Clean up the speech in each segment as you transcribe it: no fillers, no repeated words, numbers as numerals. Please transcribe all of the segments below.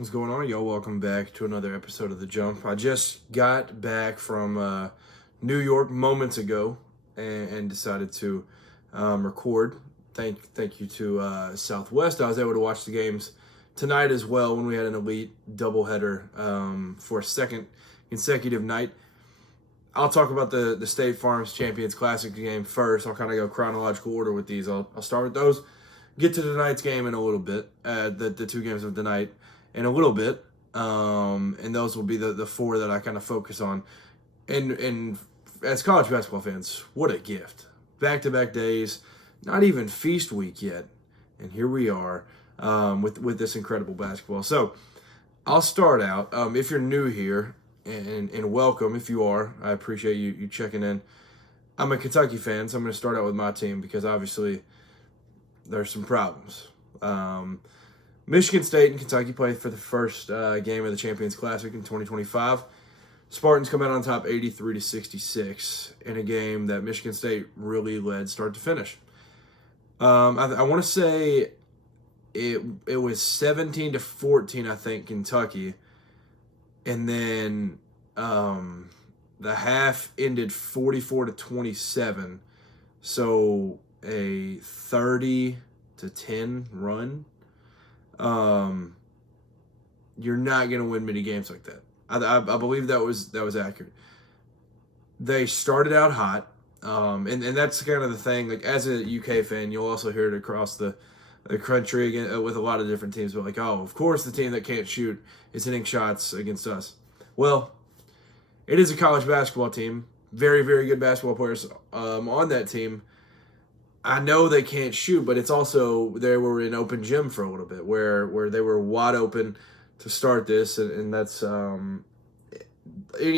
What's going on, y'all? Welcome back to another episode of The Jump. I just got back from New York moments ago and decided to record. Thank you to Southwest. I was able to watch the games tonight as well when we had an elite doubleheader for a second consecutive night. I'll talk about the State Farm's Champions Classic game first. I'll kind of go chronological order with these. I'll start with those. Get to tonight's game in a little bit. The two games of the night in a little bit. And those will be the four that I kind of focus on. And as college basketball fans, what a gift. Back-to-back days, not even feast week yet. And here we are with this incredible basketball. So I'll start out. If you're new here, and welcome if you are. I appreciate you checking in. I'm a Kentucky fan, so I'm going to start out with my team because obviously there's some problems. Michigan State and Kentucky played for the first game of the Champions Classic in 2025. Spartans come out on top 83-66 in a game that Michigan State really led start to finish. I want to say it was 17-14, I think, Kentucky. And then the half ended 44-27. So a 30-10 run. You're not going to win many games like that. I believe that was accurate. They started out hot. And that's kind of the thing. Like, as a UK fan, you'll also hear it across the country again, with a lot of different teams. But like, oh, of course the team that can't shoot is hitting shots against us. Well, it is a college basketball team. Very, very good basketball players on that team. I know they can't shoot, but it's also they were in open gym for a little bit where they were wide open to start this, and that's any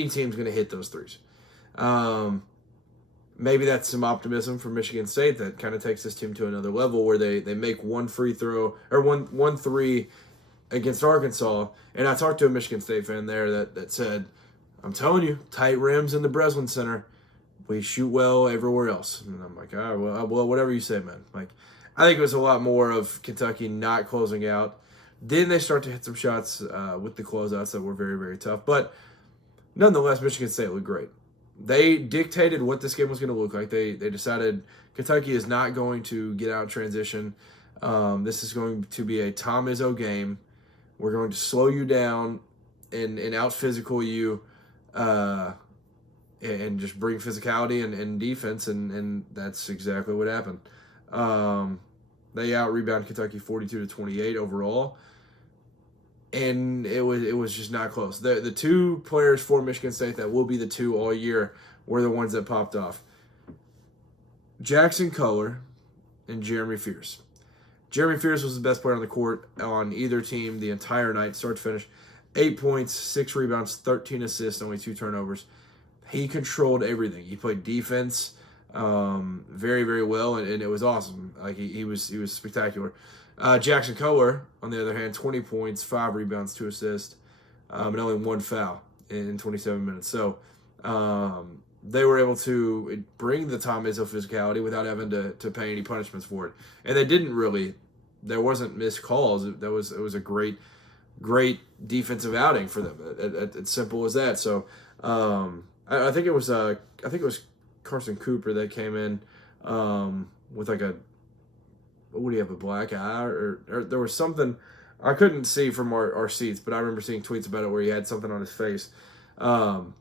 team's going to hit those threes. Maybe that's some optimism for Michigan State that kind of takes this team to another level where they make one free throw or one three against Arkansas. And I talked to a Michigan State fan there that said, I'm telling you, tight rims in the Breslin Center. We shoot well everywhere else. And I'm like, all right, well, whatever you say, man. Like, I think it was a lot more of Kentucky not closing out. Then they start to hit some shots with the closeouts that were very, very tough. But nonetheless, Michigan State looked great. They dictated what this game was going to look like. They decided Kentucky is not going to get out in transition. This is going to be a Tom Izzo game. We're going to slow you down and out-physical you and just bring physicality and defense, and that's exactly what happened. They out-rebound Kentucky 42-28 overall. And it was just not close. The two players for Michigan State that will be the two all year were the ones that popped off. Jackson Culler and Jeremy Fierce. Jeremy Fierce was the best player on the court on either team the entire night, start to finish. 8 points, 6 rebounds, 13 assists, only 2 turnovers. He controlled everything. He played defense very, very well, and it was awesome. Like he was spectacular. Jackson Culler, on the other hand, 20 points, 5 rebounds, 2 assists, and only 1 foul in 27 minutes. So they were able to bring the Tom Izzo physicality without having to pay any punishments for it. And they didn't really. There wasn't missed calls. It was a great defensive outing for them. It's simple as that. So I think it was Carson Cooper that came in with like a. What do you have, a black eye? Or there was something I couldn't see from our seats, but I remember seeing tweets about it where he had something on his face. And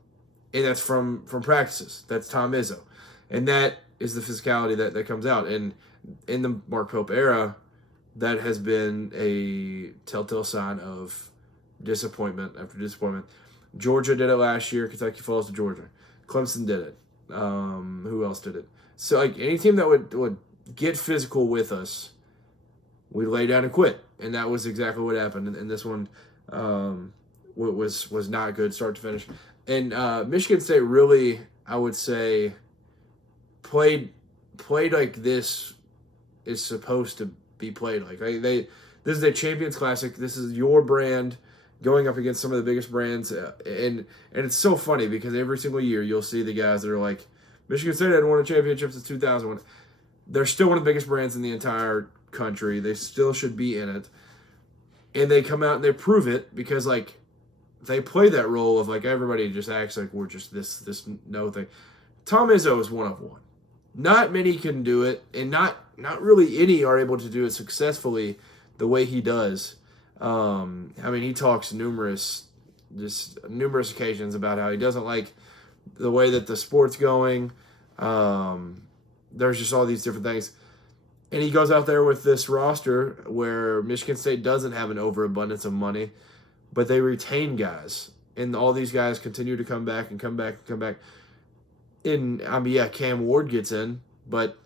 that's from practices. That's Tom Izzo. And that is the physicality that comes out. And in the Mark Pope era, that has been a telltale sign of disappointment after disappointment. Georgia did it last year. Kentucky falls to Georgia. Clemson did it. Who else did it? So, like, any team that would get physical with us, we lay down and quit, and that was exactly what happened. And this one was not good, start to finish. And Michigan State really, I would say, played like this is supposed to be played like. This is a Champions Classic. This is your brand going up against some of the biggest brands, and it's so funny because every single year you'll see the guys that are like, Michigan State hadn't won a championship since 2001. They're still one of the biggest brands in the entire country. They still should be in it. and they come out and they prove it because like they play that role of like everybody just acts like we're just this no thing. Tom Izzo is one of one. Not many can do it, and not really any are able to do it successfully the way he does. I mean, he talks numerous occasions about how he doesn't like the way that the sport's going. There's just all these different things. And he goes out there with this roster where Michigan State doesn't have an overabundance of money, but they retain guys. And all these guys continue to come back and come back and come back. And, I mean, yeah, Cam Ward gets in, but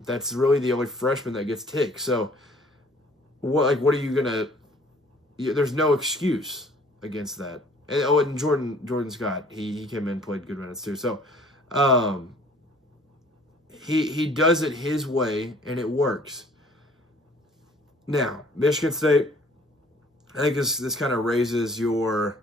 that's really the only freshman that gets ticked. So, what are you going to – there's no excuse against that. And Jordan Scott, he came in, played good minutes too. So, he does it his way, and it works. Now, Michigan State, I think this kind of raises your,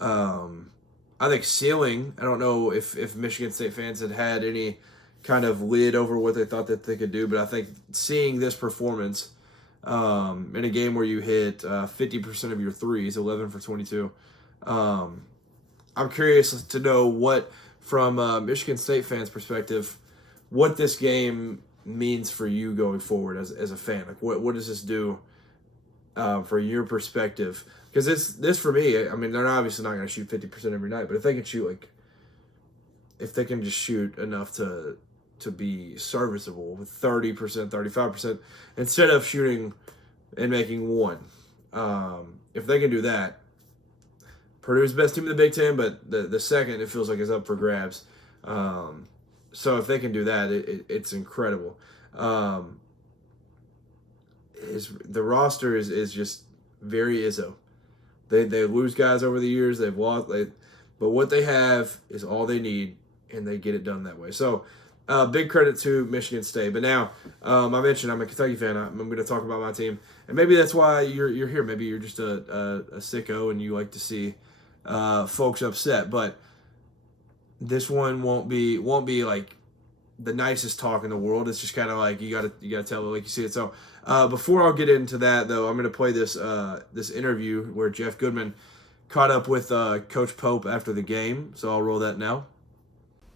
I think, ceiling. I don't know if Michigan State fans had any kind of lid over what they thought that they could do, but I think seeing this performance in a game where you hit 50% of your threes, 11 for 22, I'm curious to know what, from Michigan State fans' perspective, what this game means for you going forward as a fan. Like, what does this do for your perspective? Because this for me, I mean, they're obviously not going to shoot 50% every night, but if they can shoot if they can just shoot enough to be serviceable with 30%, 35%, instead of shooting and making one, if they can do that, Purdue's best team in the Big Ten, but the second it feels like is up for grabs. So if they can do that, it's incredible. The roster is just very Izzo. They lose guys over the years. They've lost, but what they have is all they need, and they get it done that way. So big credit to Michigan State. But now, I mentioned I'm a Kentucky fan. I'm going to talk about my team, and maybe that's why you're here. Maybe you're just a sicko and you like to see folks upset. But this one won't be like the nicest talk in the world. It's just kind of like you gotta tell it like you see it. So before I'll get into that though, I'm gonna play this interview where Jeff Goodman caught up with Coach Pope after the game. So I'll roll that now.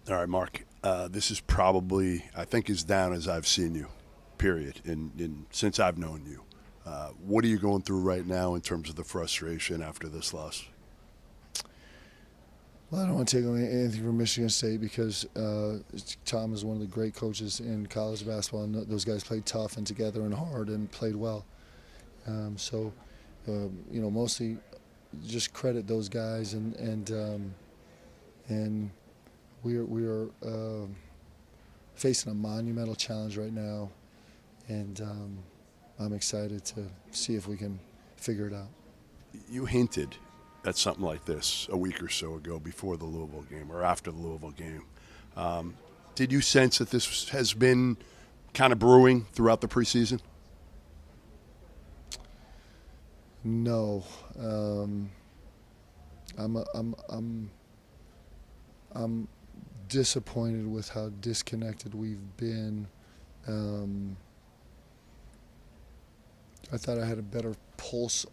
All right, Mark. This is probably, I think, as down as I've seen you, period, in since I've known you. What are you going through right now in terms of the frustration after this loss? Well, I don't want to take away anything from Michigan State because Tom is one of the great coaches in college basketball, and those guys played tough and together and hard and played well. Mostly just credit those guys, and we are facing a monumental challenge right now, and I'm excited to see if we can figure it out. You hinted at something like this a week or so ago before the Louisville game or after the Louisville game. Did you sense that this has been kind of brewing throughout the preseason? No. I'm disappointed with how disconnected we've been. I thought I had a better pulse.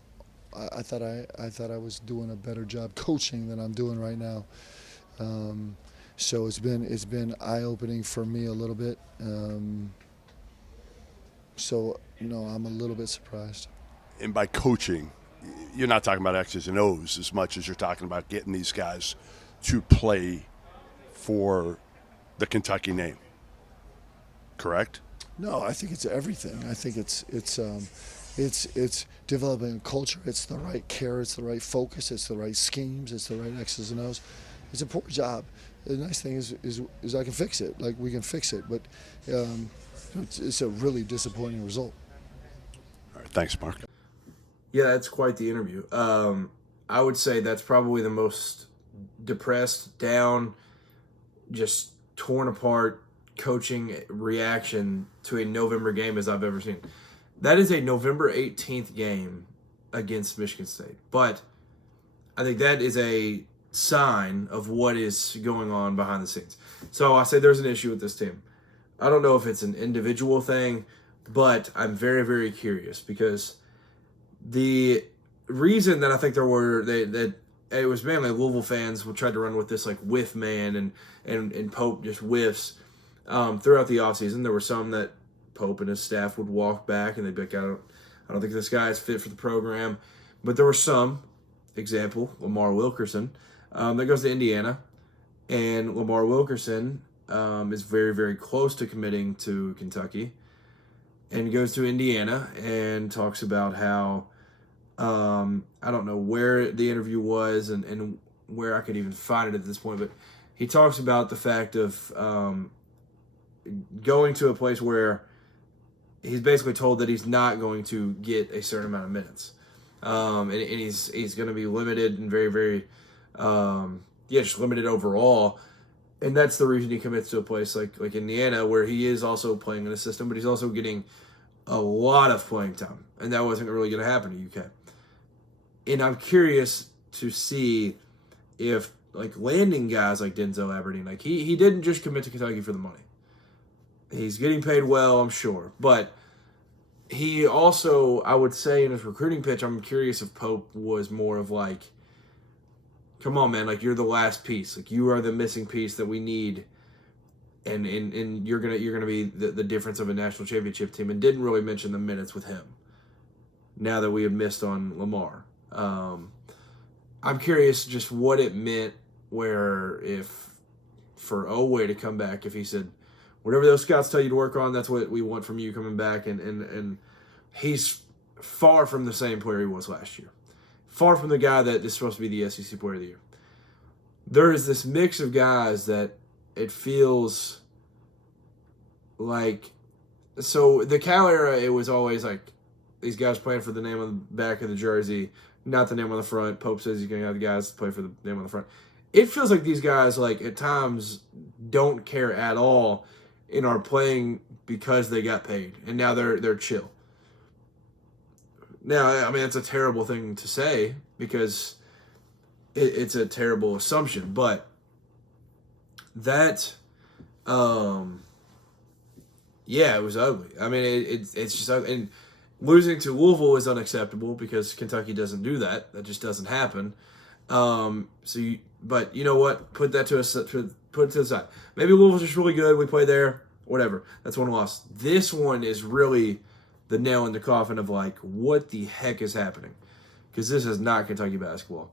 I thought I was doing a better job coaching than I'm doing right now. So it's been eye-opening for me a little bit. So I'm a little bit surprised. And by coaching, you're not talking about X's and O's as much as you're talking about getting these guys to play for the Kentucky name. Correct? No, I think it's everything. I think it's developing a culture. It's the right care. It's the right focus. It's the right schemes. It's the right X's and O's. It's a poor job. The nice thing is I can fix it. Like, we can fix it, but it's a really disappointing result. All right, thanks, Mark. Yeah, that's quite the interview. I would say that's probably the most depressed, down, just torn apart coaching reaction to a November game as I've ever seen. That is a November 18th game against Michigan State. But I think that is a sign of what is going on behind the scenes. So I say there's an issue with this team. I don't know if it's an individual thing, but I'm very, very curious because The reason that I think that it was mainly Louisville fans who tried to run with this like whiff man and Pope just whiffs throughout the offseason. There were some that Pope and his staff would walk back and they'd be like, I don't think this guy is fit for the program. But there were some, example, Lamar Wilkerson, that goes to Indiana. And Lamar Wilkerson is very, very close to committing to Kentucky and goes to Indiana and talks about how, I don't know where the interview was and where I could even find it at this point, but he talks about the fact of going to a place where he's basically told that he's not going to get a certain amount of minutes. And he's going to be limited and very, very, just limited overall. And that's the reason he commits to a place like Indiana, where he is also playing in a system, but he's also getting a lot of playing time. And that wasn't really going to happen to UK. And I'm curious to see if, like, landing guys like Denzel Aberdeen, like, he didn't just commit to Kentucky for the money. He's getting paid well, I'm sure. But he also, I would say in his recruiting pitch, I'm curious if Pope was more of like, come on, man, like, you're the last piece. Like, you are the missing piece that we need. And you're gonna be the difference of a national championship team, and didn't really mention the minutes with him now that we had missed on Lamar. I'm curious just what it meant where if for Oweh to come back, if he said, whatever those scouts tell you to work on, that's what we want from you coming back. And he's far from the same player he was last year. Far from the guy that is supposed to be the SEC Player of the Year. There is this mix of guys that it feels like, so the Cal era, it was always like these guys playing for the name on the back of the jersey, not the name on the front. Pope says he's going to have the guys play for the name on the front. It feels like these guys, like, at times don't care at all and are playing because they got paid, and now they're chill. Now, I mean, it's a terrible thing to say because it's a terrible assumption, but that, it was ugly. I mean, it's just ugly. And losing to Louisville is unacceptable because Kentucky doesn't do that. That just doesn't happen. But you know what? Put it to the side. Maybe Louisville's just really good. We play there. Whatever. That's one loss. This one is really the nail in the coffin of, like, what the heck is happening? Because this is not Kentucky basketball.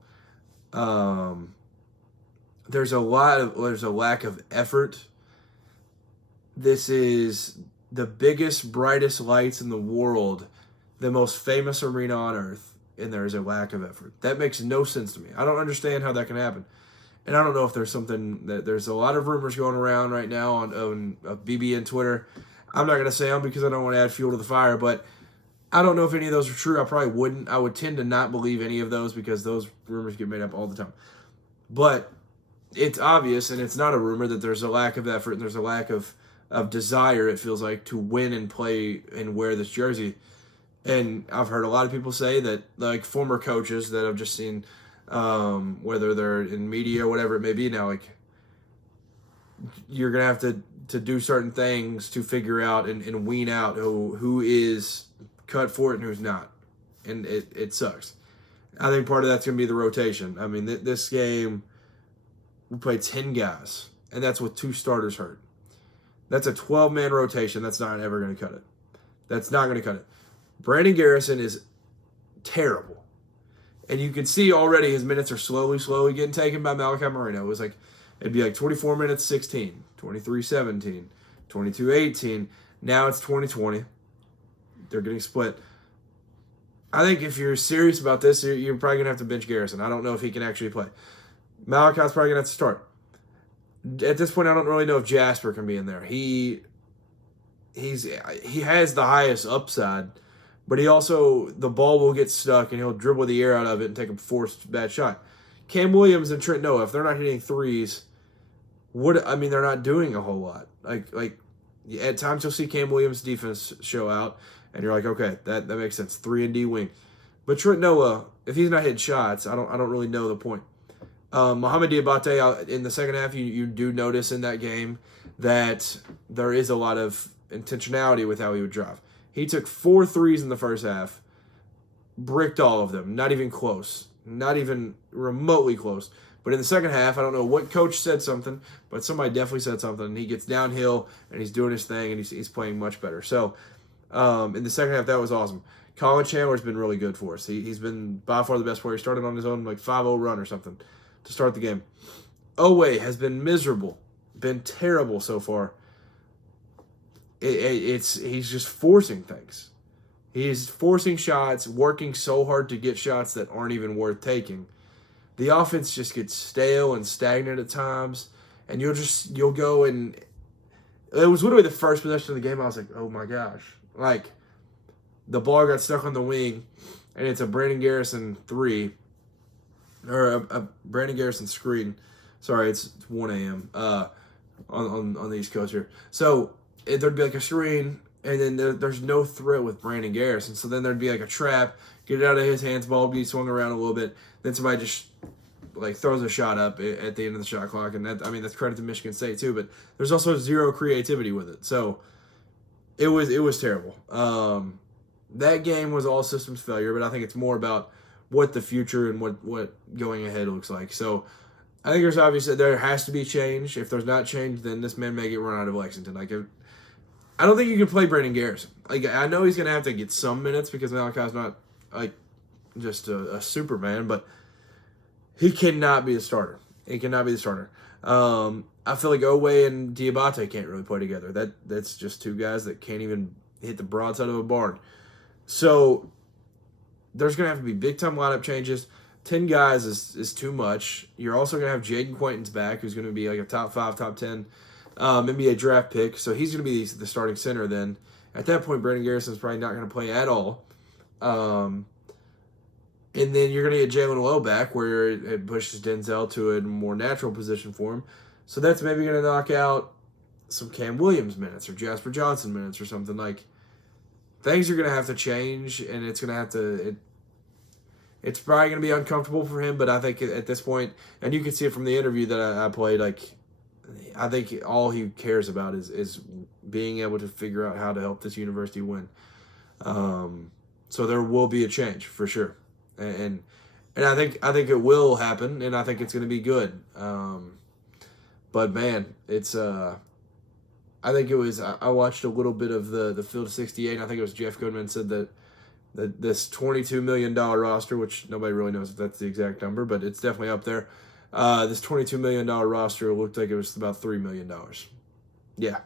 There's a lack of effort. This is the biggest, brightest lights in the world, the most famous arena on earth, and there is a lack of effort. That makes no sense to me. I don't understand how that can happen. And I don't know if there's something that there's a lot of rumors going around right now on BB and Twitter. I'm not going to say them because I don't want to add fuel to the fire, but I don't know if any of those are true. I probably wouldn't. I would tend to not believe any of those because those rumors get made up all the time. But it's obvious, and it's not a rumor, that there's a lack of effort and there's a lack of desire, it feels like, to win and play and wear this jersey. And I've heard a lot of people say that, like, former coaches that I've just seen, whether they're in media or whatever it may be now, like, you're going to have to do certain things to figure out and wean out who is cut for it and who's not. And it sucks. I think part of that's going to be the rotation. I mean, this game, we played 10 guys, and that's with 2 starters hurt. That's a 12-man rotation. That's not ever going to cut it. That's not going to cut it. Brandon Garrison is terrible. And you can see already his minutes are slowly getting taken by Malachi Moreno. It'd be like 24 minutes, 16, 23, 17, 22, 18. Now it's 20-20. They're getting split. I think if you're serious about this, you're probably going to have to bench Garrison. I don't know if he can actually play. Malachi's probably going to have to start. At this point, I don't really know if Jasper can be in there. He has the highest upside, but he also, the ball will get stuck and he'll dribble the air out of it and take a forced bad shot. Cam Williams and Trent Noah, if they're not hitting threes, they're not doing a whole lot. Like at times you'll see Cam Williams' defense show out, and you're like, okay, that makes sense. 3-and-D wing. But Trent Noah, if he's not hitting shots, I don't really know the point. Mohamed Diabate, in the second half, you do notice in that game that there is a lot of intentionality with how he would drive. He took 4 threes in the first half, bricked all of them. Not even close. Not even remotely close. But in the second half, I don't know what coach said something, but somebody definitely said something. And he gets downhill, and he's doing his thing, and he's playing much better. So in the second half, that was awesome. Colin Chandler's been really good for us. He's been by far the best player. He started on his own 5-0 run or something to start the game. Owe has been miserable, been terrible so far. He's just forcing things. He's forcing shots, working so hard to get shots that aren't even worth taking. The offense just gets stale and stagnant at times, and you'll go and it was literally the first possession of the game. I was like, oh my gosh, the ball got stuck on the wing, and it's a Brandon Garrison 3, or a Brandon Garrison screen. Sorry, it's 1 a.m. On the East Coast here. So there'd be a screen, and then there's no threat with Brandon Garrison. So then there'd be a trap, get it out of his hands, ball would be swung around a little bit. Then somebody just throws a shot up at the end of the shot clock, and that's credit to Michigan State too. But there's also zero creativity with it. So it was terrible. That game was all systems failure, but I think it's more about what the future and what going ahead looks like. So I think there has to be change. If there's not change, then this man may get run out of Lexington. I don't think you can play Brandon Garrison. I know he's going to have to get some minutes because Malachi's not just a Superman, but he cannot be the starter. He cannot be the starter. I feel like Owe and Diabate can't really play together. That's just two guys that can't even hit the broadside of a barn. So there's going to have to be big-time lineup changes. 10 guys is too much. You're also going to have Jaden Quainton's back, who's going to be a top 5, top 10 NBA draft pick. So he's going to be the starting center then. At that point, Brandon Garrison's probably not going to play at all. And then you're going to get Jalen Lowe back, where it pushes Denzel to a more natural position for him. So that's maybe going to knock out some Cam Williams minutes or Jasper Johnson minutes or something. Things are going to have to change, and it's going to have to it's probably going to be uncomfortable for him, but I think at this point, and you can see it from the interview that I played, I think all he cares about is being able to figure out how to help this university win. So there will be a change for sure, and I think it will happen, and I think it's going to be good. But man, it's I think it was I watched a little bit of the Field 68. And I think it was Jeff Goodman said that this $22 million roster, which nobody really knows if that's the exact number, but it's definitely up there. This $22 million roster looked like it was about $3 million. Yeah,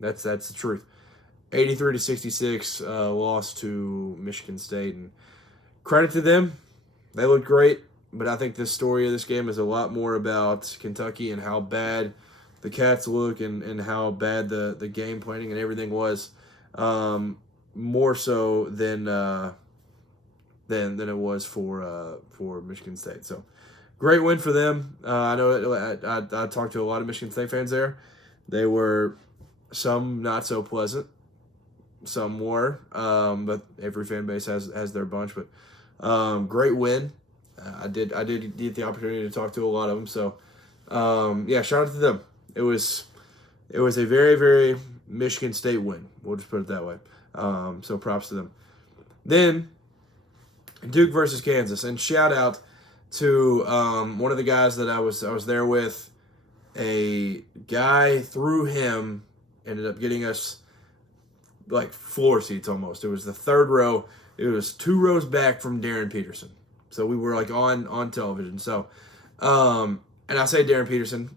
that's the truth. 83-66 loss to Michigan State, and credit to them, they looked great. But I think this story of this game is a lot more about Kentucky and how bad the Cats look and how bad the game planning and everything was. More so than it was for Michigan State. So great win for them. I know I talked to a lot of Michigan State fans there. They were some not so pleasant, some were, but every fan base has their bunch. But great win. I did get the opportunity to talk to a lot of them. So shout out to them. It was a very, very Michigan State win. We'll just put it that way. So props to them. Then Duke versus Kansas, and shout out to one of the guys that I was there with. A guy through him ended up getting us floor seats almost. It was the third row. It was 2 rows back from Darren Peterson. So we were on television. So and I say Darren Peterson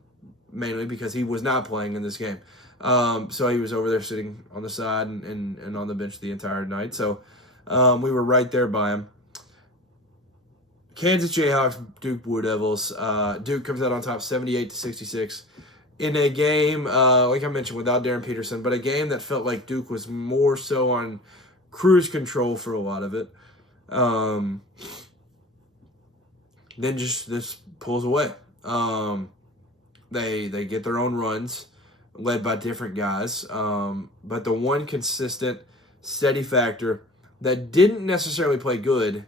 mainly because he was not playing in this game. So he was over there sitting on the side and on the bench the entire night. So we were right there by him. Kansas Jayhawks, Duke Blue Devils. Duke comes out on top 78-66 in a game, like I mentioned, without Darren Peterson, but a game that felt like Duke was more so on cruise control for a lot of it. Then just pulls away. They get their own runs, led by different guys. But the one consistent, steady factor that didn't necessarily play good,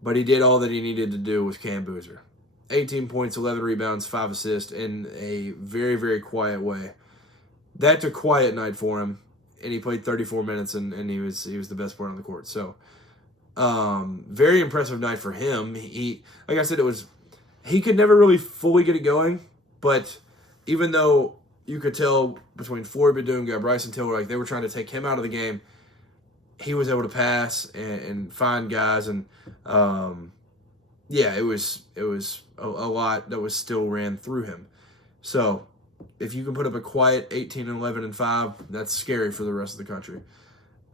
but he did all that he needed to do, was Cam Boozer. 18 points, 11 rebounds, 5 assists in a very, very quiet way. That's a quiet night for him, and he played 34 minutes, and he was the best player on the court. So Very impressive night for him. He, like I said, he could never really fully get it going, but even though you could tell between Floyd Badunga, Bryson Tiller, like they were trying to take him out of the game, he was able to pass and find guys, and yeah, it was a lot that was still ran through him. So if you can put up a quiet 18-11-5, that's scary for the rest of the country.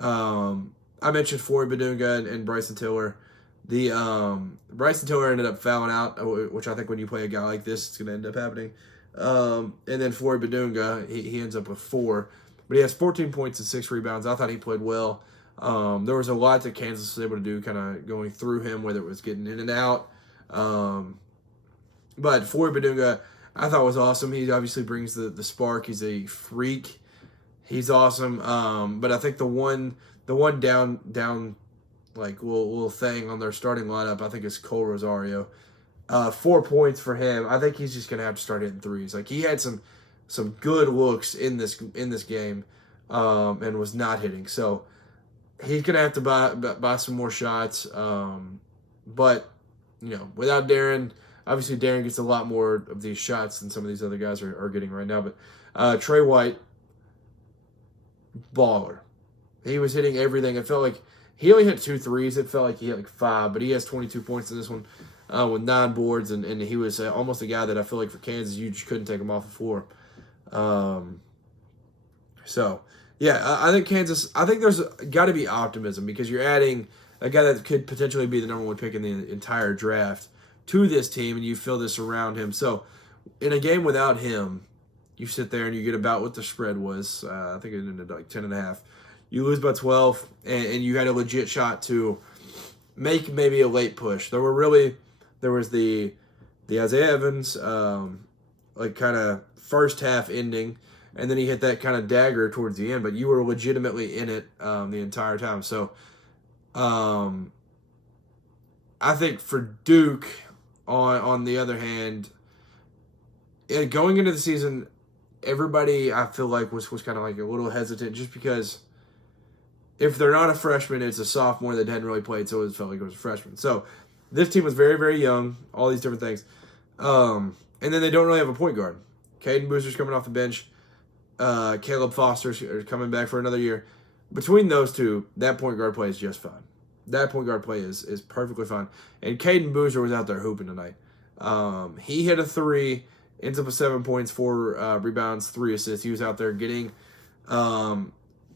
I mentioned Floyd Badunga and Bryson Tiller. The Bryson Tiller ended up fouling out, which I think when you play a guy like this, it's going to end up happening. And then Floyd Badunga, he ends up with 4. But he has 14 points and 6 rebounds. I thought he played well. There was a lot that Kansas was able to do kind of going through him, whether it was getting in and out. But Floyd Badunga, I thought was awesome. He obviously brings the spark. He's a freak. He's awesome. But I think the one down like little thing on their starting lineup, I think is Cole Rosario. 4 points for him. I think he's just gonna have to start hitting threes. Like he had some good looks in this game, and was not hitting. So he's gonna have to buy some more shots. But without Darren, obviously Darren gets a lot more of these shots than some of these other guys are getting right now. But Trey White, baller. He was hitting everything. It felt like he only hit 2 threes. It felt like he hit like 5, but he has 22 points in this one with 9 boards, and he was almost a guy that I feel like for Kansas you just couldn't take him off the floor. So, yeah, I think Kansas, I think there's got to be optimism because you're adding a guy that could potentially be the number 1 pick in the entire draft to this team, and you feel this around him. So, in a game without him, you sit there and you get about what the spread was. I think it ended like 10.5. You lose by 12, and you had a legit shot to make maybe a late push. There was the Isaiah Evans like kind of first half ending, and then he hit that kind of dagger towards the end. But you were legitimately in it the entire time. So I think for Duke, on the other hand, going into the season, everybody I feel like was kind of like a little hesitant just because if they're not a freshman, it's a sophomore that hadn't really played, so it felt like it was a freshman. So this team was very, very young, all these different things. And then they don't really have a point guard. Caden Boozer's coming off the bench. Caleb Foster's coming back for another year. Between those two, that point guard play is just fine. That point guard play is perfectly fine. And Caden Boozer was out there hooping tonight. He hit a 3, ends up with 7 points, 4 rebounds, 3 assists. He was out there getting...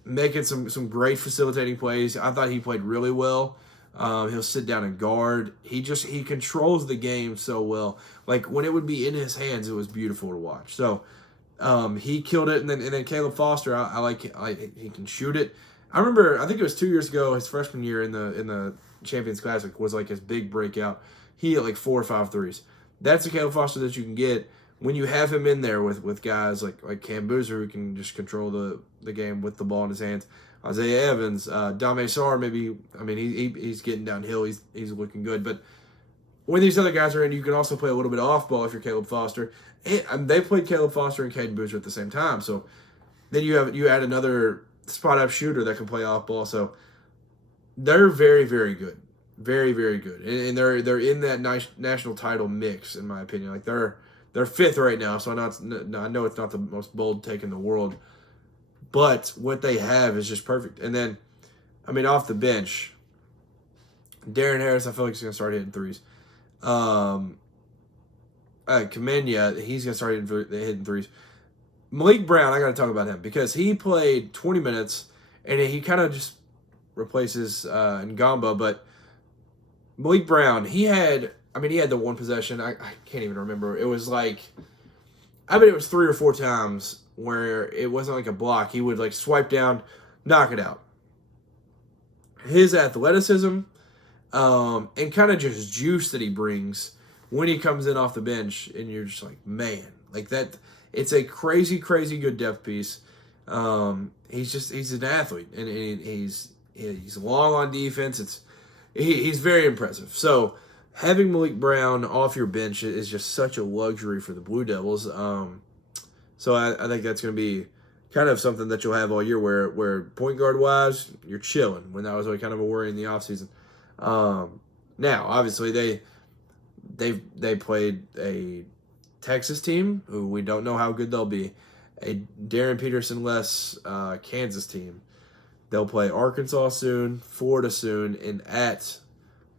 making some great facilitating plays. I thought he played really well. He'll sit down and guard. He controls the game so well. Like when it would be in his hands, it was beautiful to watch. So he killed it. And then Caleb Foster, I like he can shoot it. I remember, I think it was 2 years ago, his freshman year in the Champions Classic was like his big breakout. He hit like 4 or 5 threes. That's the Caleb Foster that you can get when you have him in there with guys like Cam Boozer, who can just control the game with the ball in his hands. Isaiah Evans, Dame Sarr, he's getting downhill. He's looking good. But when these other guys are in, you can also play a little bit of off ball if you're Caleb Foster. And they played Caleb Foster and Caden Boozer at the same time. So then you add another spot up shooter that can play off ball. So they're very, very good. Very, very good. And they're in that national title mix, in my opinion. Like they're 5th right now, so I know it's not the most bold take in the world, but what they have is just perfect. And then, off the bench, Darren Harris, I feel like he's going to start hitting threes. Kamenya, he's going to start hitting threes. Malik Brown, I got to talk about him because he played 20 minutes, and he kind of just replaces Ngamba, but Malik Brown, he had the one possession. I can't even remember. It was like, it was 3 or 4 times where it wasn't like a block. He would like swipe down, knock it out. His athleticism and kind of just juice that he brings when he comes in off the bench, and you're just like, man, like that. It's a crazy, crazy good depth piece. He's an athlete, and he's long on defense. He's very impressive. So having Malik Brown off your bench is just such a luxury for the Blue Devils. So I think that's going to be kind of something that you'll have all year where point guard wise, you're chilling, when that was really kind of a worry in the offseason. Now, obviously, they played a Texas team who we don't know how good they'll be, a Darren Peterson-less Kansas team. They'll play Arkansas soon, Florida soon, and at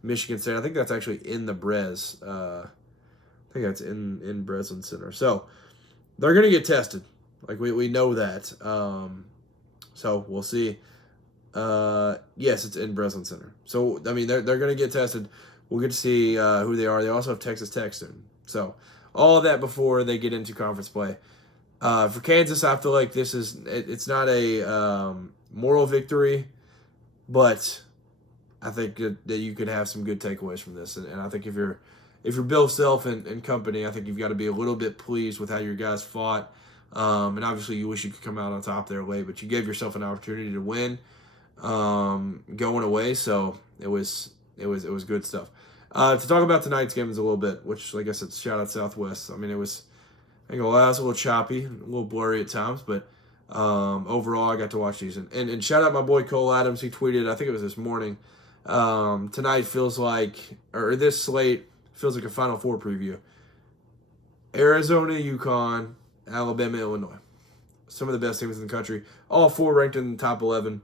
Michigan State. I think that's actually in the I think that's in Breslin Center. So they're going to get tested. Like, we know that. So we'll see. Yes, it's in Breslin Center. So, I mean, they're going to get tested. We'll get to see who they are. They also have Texas Tech soon. So all of that before they get into conference play. For Kansas, I feel like it's not a moral victory, but I think that you could have some good takeaways from this. And I think if you're Bill Self and company, I think you've got to be a little bit pleased with how your guys fought. And obviously you wish you could come out on top there late, but you gave yourself an opportunity to win going away. So it was good stuff. To talk about tonight's games a little bit, which, like I said, shout out Southwest. I mean, it was a little choppy, a little blurry at times, but overall I got to watch these. And shout out my boy Cole Adams. He tweeted, I think it was this morning, tonight feels like, or this slate feels like a Final Four preview. Arizona, UConn, Alabama, Illinois. Some of the best teams in the country. All four ranked in the top 11.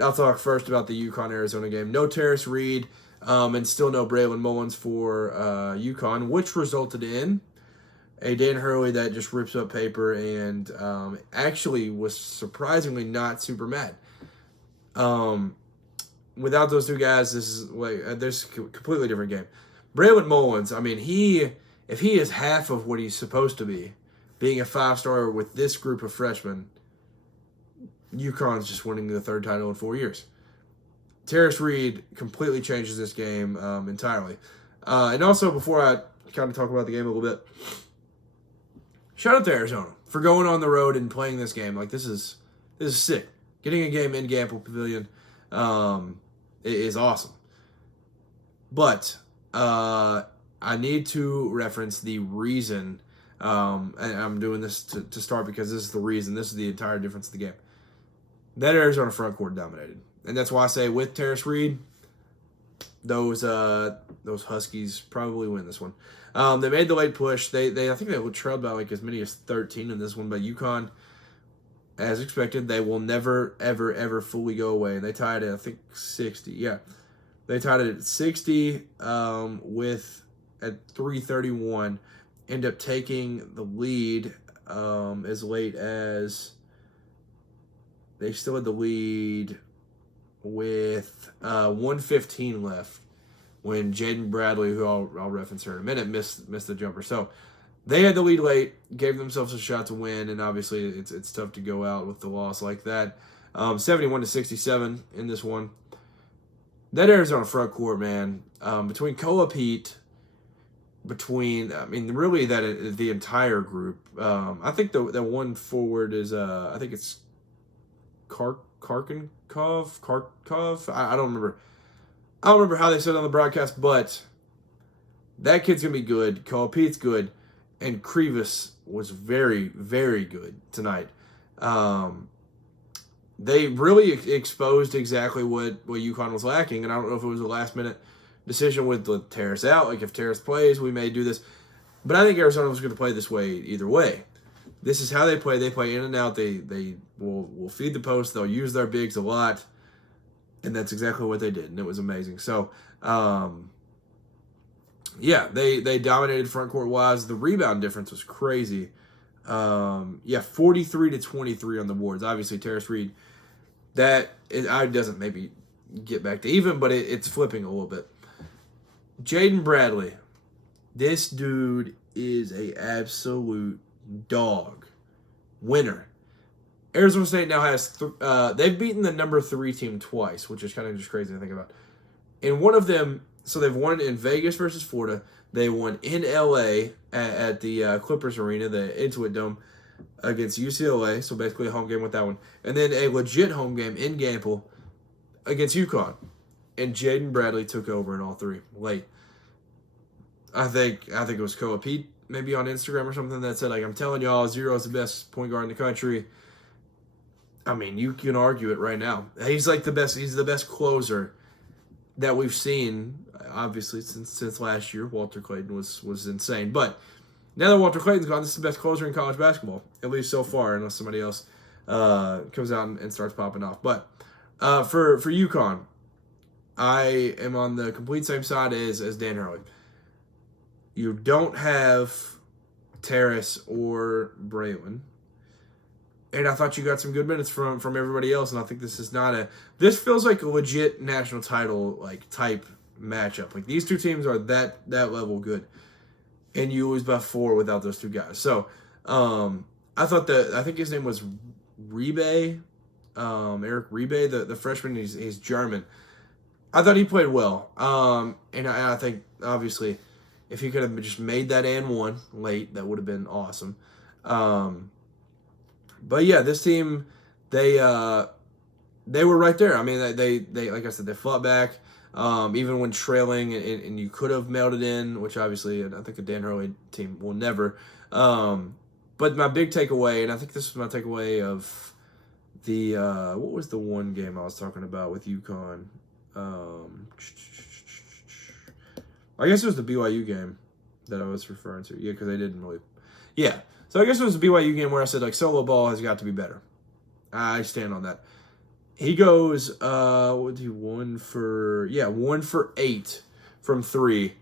I'll talk first about the UConn-Arizona game. No Terrace Reed, and still no Braylon Mullins for UConn, which resulted in a Dan Hurley that just rips up paper and actually was surprisingly not super mad. Without those two guys, this is a completely different game. Braylon Mullins, I mean, if he is half of what he's supposed to be, being a 5-star with this group of freshmen, UConn's just winning the third title in 4 years. Terrace Reed completely changes this game entirely. And also, before I kind of talk about the game a little bit, shout out to Arizona for going on the road and playing this game. Like, this is sick. Getting a game in Gamble Pavilion is awesome. But I need to reference the reason, and I'm doing this to start because this is the reason. This is the entire difference of the game. That Arizona front court dominated. And that's why I say with Terrace Reed, those Huskies probably win this one. They made the late push. I think they trailed by like as many as 13 in this one, but UConn, as expected, they will never, ever, ever fully go away. They tied it, I think, 60. Yeah. They tied it at 60 at 3:31. End up taking the lead as late as they still had the lead with 1:15 left when Jaden Bradley, who I'll reference her in a minute, missed the jumper. So they had the lead late, gave themselves a shot to win, and obviously it's tough to go out with the loss like that. 71-67 in this one. That Arizona front court, man, between Koa Pete, really the entire group. I think the one forward is I think it's Karkov. I don't remember. I don't remember how they said it on the broadcast, but that kid's gonna be good. Koa Pete's good, and Krivas was very, very good tonight. They really exposed exactly what UConn was lacking, and I don't know if it was a last-minute decision with Terrace out. Like, if Terrace plays, we may do this. But I think Arizona was going to play this way either way. This is how they play. They play in and out. They will feed the post. They'll use their bigs a lot, and that's exactly what they did, and it was amazing. So, they dominated front court-wise. The rebound difference was crazy. 43-23 on the boards. Obviously, Terrace Reed, doesn't maybe get back to even, but it's flipping a little bit. Jaden Bradley, this dude is a absolute dog. Winner. Arizona State now has they've beaten the number 3 team twice, which is kind of just crazy to think about. And one of them, so they've won in Vegas versus Florida. They won in LA at the Clippers Arena, the Intuit Dome, against UCLA. So basically a home game with that one. And then a legit home game in Gamble against UConn. And Jaden Bradley took over in all 3 late. I think it was Koa Pete maybe on Instagram or something that said, like, I'm telling y'all, Zero is the best point guard in the country. I mean, you can argue it right now. He's like the best. He's the best closer that we've seen, obviously, since last year. Walter Clayton was insane. But now that Walter Clayton's gone, this is the best closer in college basketball, at least so far, unless somebody else comes out and starts popping off. But for UConn, I am on the complete same side as Dan Hurley. You don't have Terrace or Braylon. And I thought you got some good minutes from everybody else, and I think this is not this feels like a legit national title like type matchup. Like these two teams are that level good. And you lose by 4 without those two guys. So I think his name was Rebe, Eric Rebe, the freshman. He's German. I thought he played well. And I think, obviously, if he could have just made that and one late, that would have been awesome. But yeah, this team, they were right there. I mean, they like I said, they fought back. Even when trailing, and you could have mailed it in, which obviously I think the Dan Hurley team will never. But my big takeaway, and I think this was my takeaway of the what was the one game I was talking about with UConn? I guess it was the BYU game that I was referring to. Yeah, because they didn't really. Yeah, so I guess it was the BYU game where I said like solo ball has got to be better. I stand on that. He goes, what did he, 1 for 8 from 3.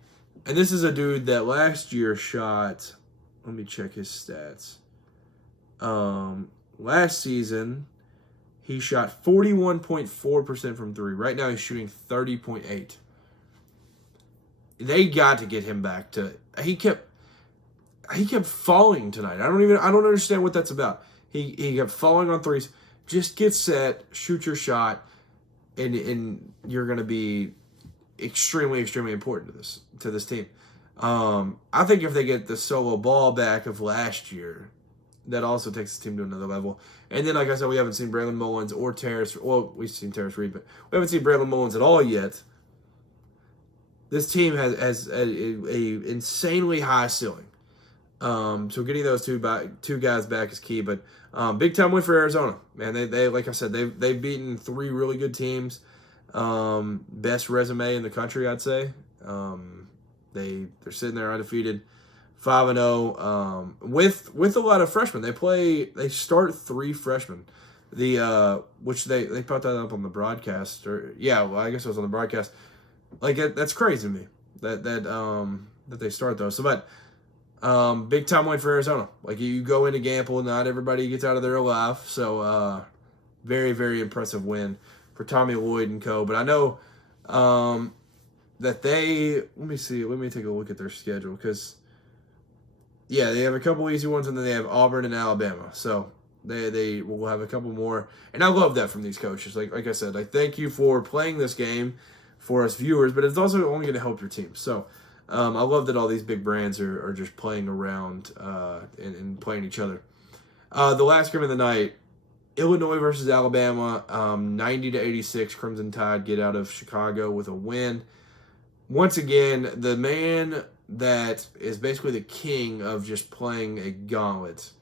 And this is a dude that last year shot, let me check his stats. Last season, he shot 41.4% from 3. Right now he's shooting 30.8. They got to get him back to, he kept falling tonight. I don't understand what that's about. He kept falling on threes. Just get set, shoot your shot, and you're going to be extremely, extremely important to this team. I think if they get the solo ball back of last year, that also takes the team to another level. And then, like I said, we haven't seen Braylon Mullins or Terrace. Well, we've seen Terrace Reed, but we haven't seen Braylon Mullins at all yet. This team has a insanely high ceiling. So getting those two guys back is key. But big time win for Arizona, man. They like I said, they've beaten 3 really good teams. Best resume in the country, I'd say. They're sitting there undefeated, 5-0. With a lot of freshmen. They start 3 freshmen. Which they put that up on the broadcast, or I guess it was on the broadcast. Like that's crazy to me that they start those. So, but big time win for Arizona. Like you go into Gamble, not everybody gets out of there alive. So very, very impressive win for Tommy Lloyd and co. But I know that let me take a look at their schedule, because they have a couple easy ones, and then they have Auburn and Alabama. So they will have a couple more, and I love that from these coaches. Like I said, thank you for playing this game for us viewers, but it's also only going to help your team. So I love that all these big brands are just playing around and playing each other. The last game of the night, Illinois versus Alabama, 90-86. Crimson Tide get out of Chicago with a win. Once again, the man that is basically the king of just playing a gauntlet,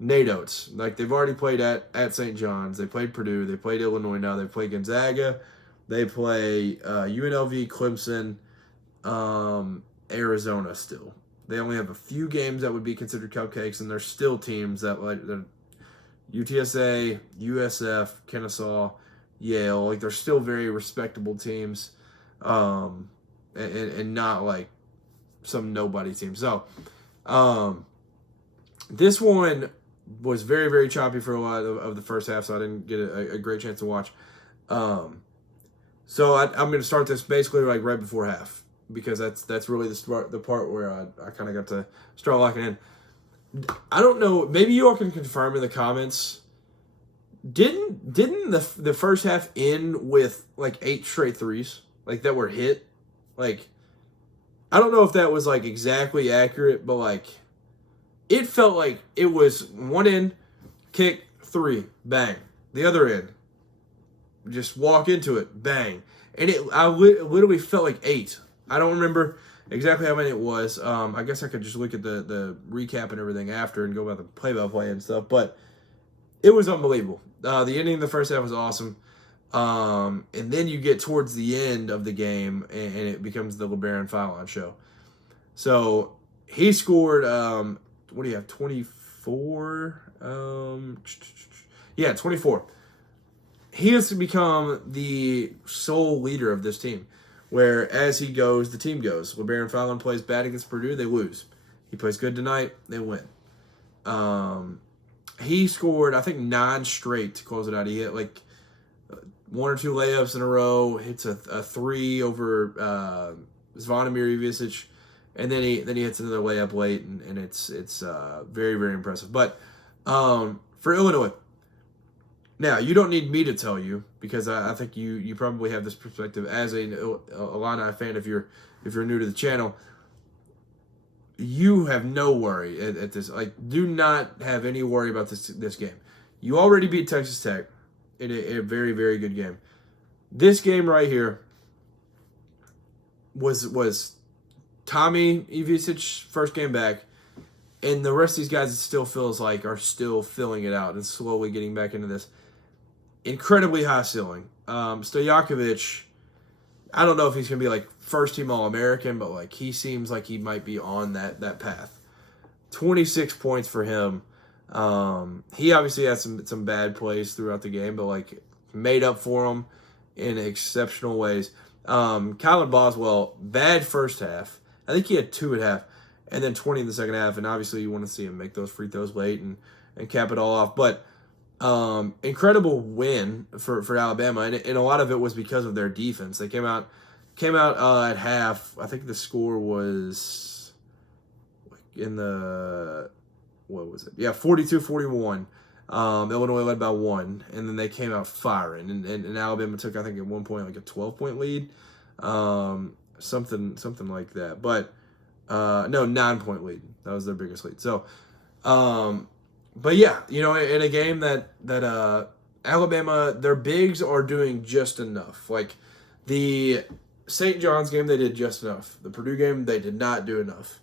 Nate Oates. Like, they've already played at St. John's. They played Purdue. They played Illinois now. They play Gonzaga. They play UNLV, Clemson, Arizona still. They only have a few games that would be considered cupcakes, and there's still teams that like UTSA, USF, Kennesaw, Yale. Like, they're still very respectable teams, and not like some nobody team. So this one was very, very choppy for a lot of the first half, so I didn't get a great chance to watch. So I'm going to start this basically like right before half, because that's really the part where I kind of got to start locking in. I don't know. Maybe you all can confirm in the comments. Didn't the first half end with like 8 straight threes like that were hit? Like, I don't know if that was like exactly accurate, but like it felt like it was one end, kick, 3, bang. The other end, just walk into it, bang. And I literally felt like 8. I don't remember exactly how many it was. I guess I could just look at the recap and everything after and go about the play-by-play and stuff. But it was unbelievable. The ending of the first half was awesome. And then you get towards the end of the game, and it becomes the LeBaron Fallon show. So he scored, what do you have, 24? Yeah, 24. He has to become the sole leader of this team, where as he goes, the team goes. LeBaron Fallon plays bad against Purdue, they lose. He plays good tonight, they win. He scored, I think, 9 straight to close it out. He hit like 1 or 2 layups in a row, hits a 3 over Zvonimir Ivicic, and then he hits another layup late, and it's very, very impressive. But for Illinois, now you don't need me to tell you, because I think you probably have this perspective as a Illini fan if you're new to the channel. You have no worry at this. Like, do not have any worry about this game. You already beat Texas Tech in a very, very good game. This game right here was Tommy Ivicic's first game back, and the rest of these guys, it still feels like, are still filling it out and slowly getting back into this. Incredibly high ceiling. Stojakovic, I don't know if he's going to be like first team All-American, but like he seems like he might be on that path. 26 points for him. He obviously had some bad plays throughout the game, but like made up for them in exceptional ways. Kylan Boswell, bad first half. I think he had 2 at half, and then 20 in the second half. And obviously you want to see him make those free throws late and cap it all off. But incredible win for Alabama, and a lot of it was because of their defense. They came out at half. I think the score was in the, what was it? Yeah, 42-41. Illinois led by 1, and then they came out firing, and Alabama took, I think, at one point like a 12-point lead, something like that. But no, 9-point lead. That was their biggest lead. So. But yeah, in a game that Alabama, their bigs are doing just enough. Like the St. John's game, they did just enough. The Purdue game, they did not do enough.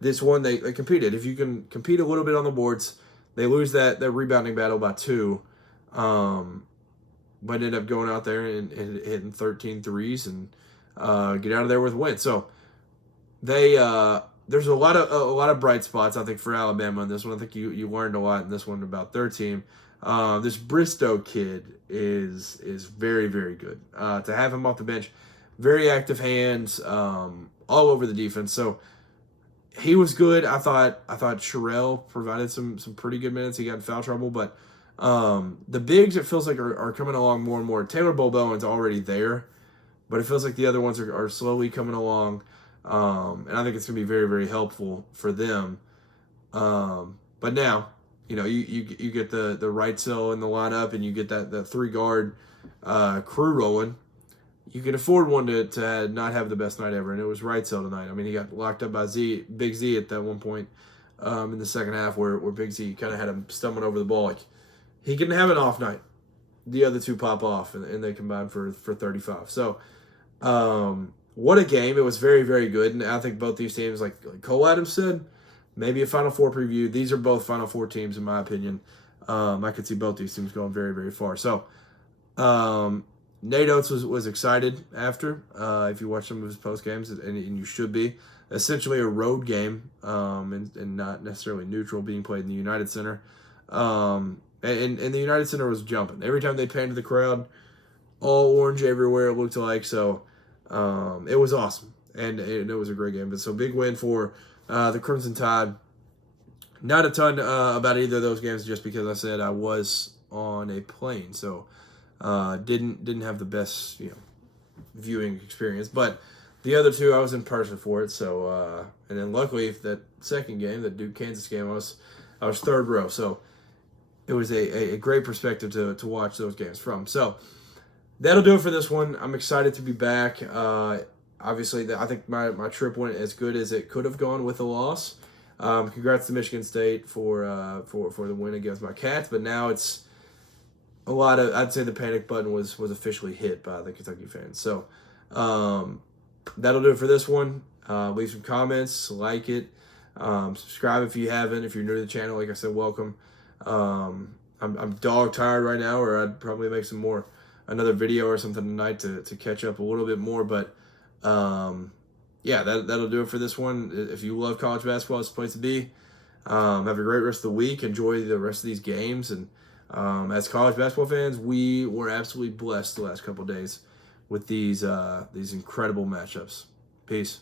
This one, they competed. If you can compete a little bit on the boards, they lose that rebounding battle by 2, but ended up going out there and hitting 13 threes and get out of there with a win. So they. There's a lot of bright spots, I think, for Alabama in this one. I think you learned a lot in this one about their team. This Bristow kid is very, very good. To have him off the bench, very active hands, all over the defense. So he was good. I thought Sherrell provided some pretty good minutes. He got in foul trouble, but the bigs, it feels like are coming along more and more. Taylor Bobowen's already there, but it feels like the other ones are slowly coming along. And I think it's going to be very, very helpful for them. But now, you get the right cell in the lineup, and you get that 3-guard crew rolling. You can afford one to not have the best night ever, and it was right cell tonight. I mean, he got locked up by Big Z at that one point in the second half where Big Z kind of had him stumbling over the ball. Like, he can have an off night. The other 2 pop off, and they combine for 35. So, what a game. It was very, very good. And I think both these teams, like Cole Adams said, maybe a Final Four preview. These are both Final Four teams, in my opinion. I could see both these teams going very, very far. So, Nate Oates was excited after. If you watch some of his post games, and you should be. Essentially a road game, and not necessarily neutral, being played in the United Center. And the United Center was jumping. Every time they panned to the crowd, all orange everywhere, it looked like. So, it was awesome, and it was a great game. But so big win for the Crimson Tide. Not a ton about either of those games, just because I said I was on a plane, so didn't have the best viewing experience. But the other 2, I was in person for it. So and then luckily, that second game, the Duke-Kansas game, I was 3rd row. So it was a great perspective to watch those games from. So. That'll do it for this one. I'm excited to be back. Obviously, I think my trip went as good as it could have gone with a loss. Congrats to Michigan State for the win against my Cats. But now it's a lot of, I'd say the panic button was officially hit by the Kentucky fans. So that'll do it for this one. Leave some comments, like it, subscribe if you haven't. If you're new to the channel, like I said, welcome. I'm dog tired right now, or I'd probably make some more another video or something tonight to catch up a little bit more. But yeah, that'll do it for this one. If you love college basketball, it's the place to be. Have a great rest of the week. Enjoy the rest of these games. And as college basketball fans, we were absolutely blessed the last couple of days with these incredible matchups. Peace.